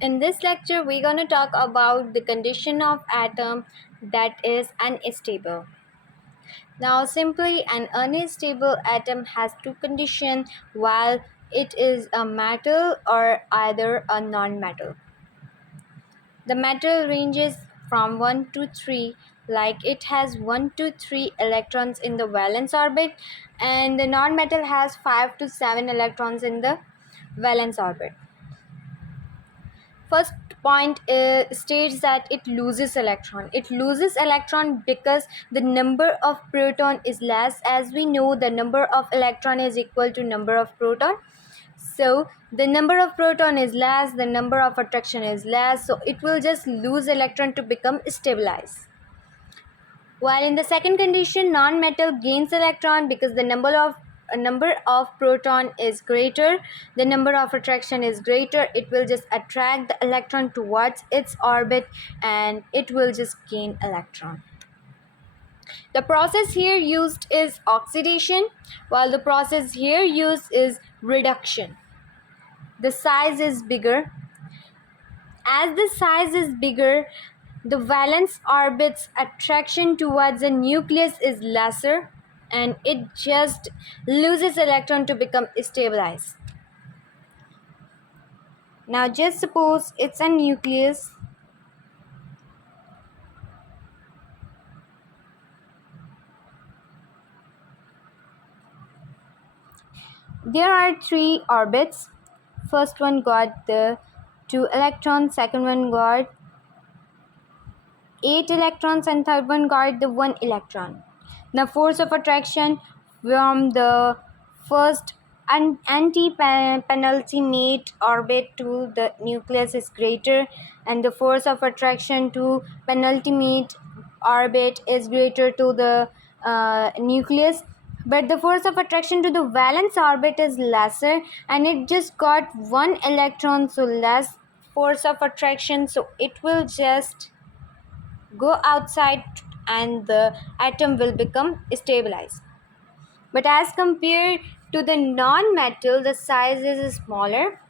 In this lecture, we're going to talk about the condition of atom that is unstable. Now, simply an unstable atom has two conditions while it is a metal or either a non-metal. The metal ranges from 1 to 3, like it has 1 to 3 electrons in the valence orbit, and the non-metal has 5 to 7 electrons in the valence orbit. First point states that it loses electron because the number of proton is less. As we know, the number of electron is equal to number of proton, so the number of proton is less, the number of attraction is less, so it will just lose electron to become stabilized. While in the second condition, non-metal gains electron because the number of proton is greater, the number of attraction is greater. It will just attract the electron towards its orbit and it will just gain electron. The process here used is oxidation, while the process here used is reduction. The size is bigger. As the size is bigger, the valence orbit's attraction towards the nucleus is lesser and it just loses electron to become stabilized. Now just suppose it's a nucleus. There are 3 orbits. First one got the 2 electrons, second one got 8 electrons, and third one got the 1 electron. The force of attraction from the first anti-penultimate orbit to the nucleus is greater, and the force of attraction to penultimate orbit is greater to the nucleus, but the force of attraction to the valence orbit is lesser and it just got 1 electron, so less force of attraction, so it will just go outside and the atom will become stabilized. But as compared to the non-metal, the size is smaller,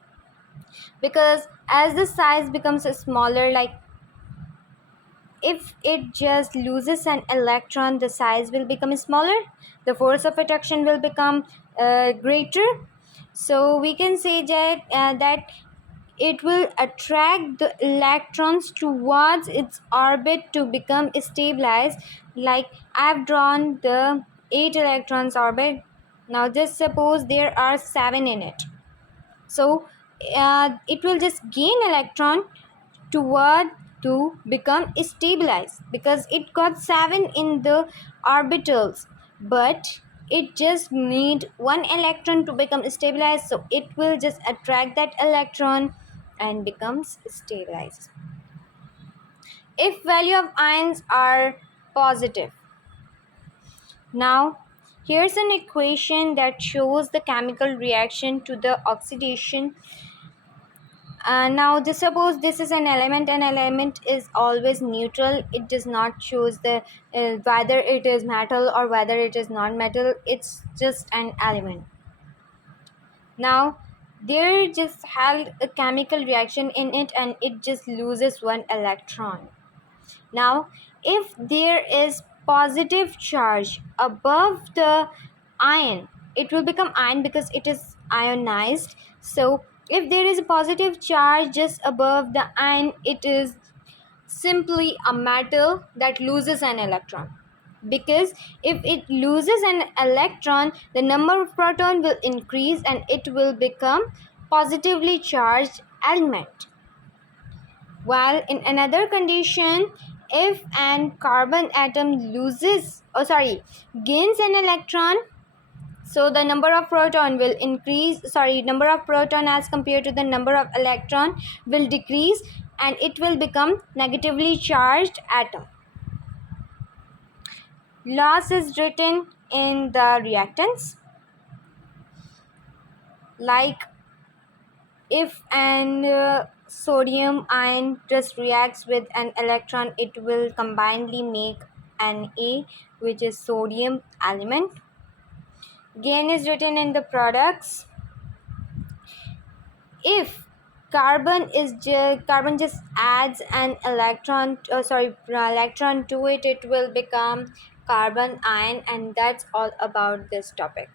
because as the size becomes smaller, like if it just loses an electron, the size will become smaller, the force of attraction will become greater, so we can say that it will attract the electrons towards its orbit to become stabilized. Like I've drawn the 8 electrons orbit. Now just suppose there are 7 in it, so it will just gain electron toward to become stabilized because it got 7 in the orbitals, but it just need 1 electron to become stabilized, so it will just attract that electron and becomes stabilized. If value of ions are positive, now here's an equation that shows the chemical reaction to the oxidation. Now just suppose this is an element is always neutral. It does not choose the whether it is metal or whether it is non-metal. It's just an element. Now there just had a chemical reaction in it and it just loses 1 electron. Now if there is positive charge above the ion, it will become ion because it is ionized. So if there is a positive charge just above the ion, it is simply a metal that loses an electron, because if it loses an electron, the number of proton will increase and it will become positively charged element. While in another condition, if an carbon atom gains an electron, so the number of proton will increase, number of proton as compared to the number of electron will decrease and it will become negatively charged atom. Loss is written in the reactants. Like if an sodium ion just reacts with an electron, it will combinedly make Na, which is sodium element. Gain is written in the products. If carbon just adds an electron, electron to it. It will become carbon ion, and that's all about this topic.